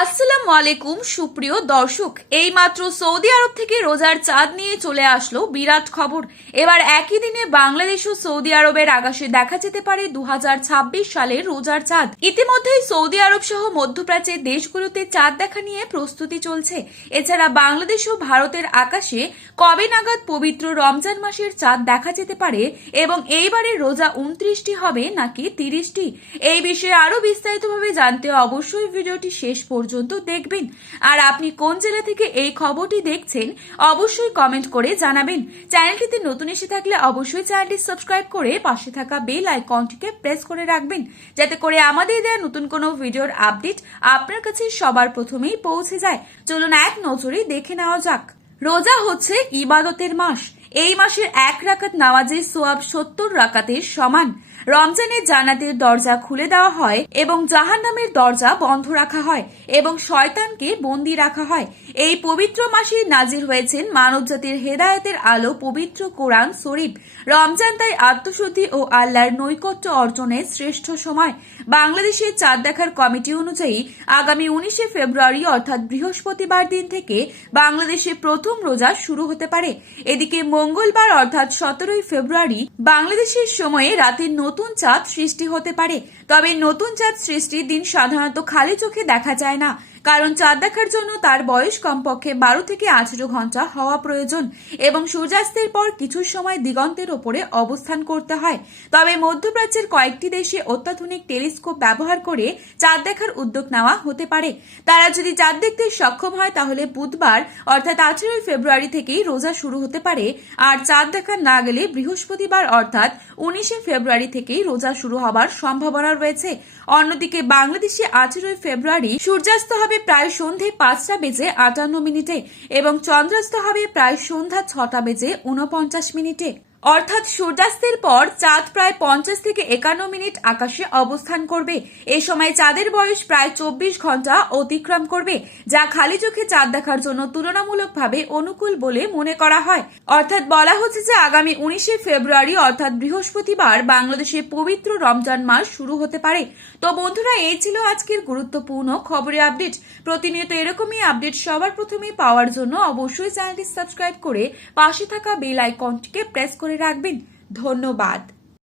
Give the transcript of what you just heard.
আসসালামু আলাইকুম সুপ্রিয় দর্শক, এইমাত্র সৌদি আরব থেকে রোজার চাঁদ নিয়ে চলে আসলো বিরাট খবর। এবার একই দিনে বাংলাদেশ ও সৌদি আরবের আকাশে দেখা যেতে পারে 2026 সালের রোজার চাঁদ। ইতিমধ্যেই সৌদি আরব সহ মধ্যপ্রাচ্যের দেশগুলোতে চাঁদ দেখা নিয়ে প্রস্তুতি চলছে। এছাড়া বাংলাদেশ ও ভারতের আকাশে কবে নাগাদ পবিত্র রমজান মাসের চাঁদ দেখা যেতে পারে এবং এইবারে রোজা 29টি হবে নাকি 30টি, এই বিষয়ে আরো বিস্তারিতভাবে জানতে অবশ্যই ভিডিওটি শেষ পর্যন্ত দেখবেন। আর আপনি কোন জেলা থেকে এই খবরটি দেখছেন অবশ্যই কমেন্ট করে জানাবেন। চ্যানেলটিতে নতুন এসে থাকলে অবশ্যই চ্যানেলটি সাবস্ক্রাইব করে পাশে থাকা বেল আইকনটিকে প্রেস করে রাখবেন, যাতে করে আমাদের দেওয়া নতুন কোনো ভিডিওর আপডেট আপনার কাছে সবার প্রথমেই পৌঁছে যায়। চলুন এক নজরে দেখে নেওয়া যাক। রোজা হচ্ছে ইবাদতের মাস। এই মাসের এক রাকাত নামাজের সোয়াব 70 রাকাতের সমান। রমজানে জান্নাতের দরজা খুলে দেওয়া হয় এবং জাহান্নামের দরজা বন্ধ রাখা হয় এবং শয়তানকে বন্দী রাখা হয়। এই পবিত্র মাসে নাজির হয়েছেন মানবজাতির হেদায়েতের আলো পবিত্র কোরআন শরীফ। রমজান তাই আত্মশুদ্ধি ও আল্লাহর নৈকট্য অর্জনের শ্রেষ্ঠ সময়। বাংলাদেশের চাঁদ দেখার কমিটি অনুযায়ী আগামী 19 ফেব্রুয়ারি অর্থাৎ বৃহস্পতিবার দিন থেকে বাংলাদেশে প্রথম রোজা শুরু হতে পারে। এদিকে মঙ্গলবার অর্থাৎ 17 ফেব্রুয়ারি বাংলাদেশের সময়ে রাতের নতুন চাঁদ সৃষ্টি হতে পারে। তবে নতুন চাঁদ সৃষ্টির দিন সাধারণত খালি চোখে দেখা যায় না, কারণ চাঁদ দেখার জন্য তার বয়স কমপক্ষে 12 থেকে 18 ঘন্টা হওয়া প্রয়োজন এবং সূর্যাস্তের পর কিছু সময় দিগন্তের ওপরে অবস্থান করতে হয়। তবে মধ্যপ্রাচ্যের কয়েকটি দেশে অত্যাধুনিক টেলিস্কোপ ব্যবহার করে চাঁদ দেখার উদ্যোগ নেওয়া হতে পারে। তারা যদি চাঁদ দেখতে সক্ষম হয় তাহলে বুধবার অর্থাৎ 18 ফেব্রুয়ারি থেকেই রোজা শুরু হতে পারে, আর চাঁদ দেখা না গেলে বৃহস্পতিবার অর্থাৎ 19 ফেব্রুয়ারি থেকেই রোজা শুরু হবার সম্ভাবনা রয়েছে। অন্যদিকে বাংলাদেশে 18 ফেব্রুয়ারি সূর্যাস্ত হবে প্রায় সন্ধে 5টা বেজে 58 মিনিটে এবং চন্দ্রাস্ত হবে প্রায় সন্ধ্যা 6টা বেজে 49 মিনিটে। অর্থাৎ সূর্যাস্তের পর চাঁদ প্রায় 50 থেকে 51 মিনিট আকাশে অবস্থান করবে। এই সময় চাঁদের বয়স প্রায় 24 ঘন্টা অতিক্রম করবে, যা খালি চোখে চাঁদ দেখার জন্য তুলনামূলকভাবে অনুকূল বলে মনে করা হয়। অর্থাৎ বলা হচ্ছে যে আগামী 19 ফেব্রুয়ারি অর্থাৎ বৃহস্পতিবার বাংলাদেশে পবিত্র রমজান মাস শুরু হতে পারে। তো বন্ধুরা, এই ছিল আজকের গুরুত্বপূর্ণ খবরের আপডেট। প্রতিনিয়ত এরকমই আপডেট সবার প্রথমে পাওয়ার জন্য অবশ্যই চ্যানেলটি সাবস্ক্রাইব করে পাশে থাকা বেল আইকনটিকে প্রেস করে রাখবেন। ধন্যবাদ।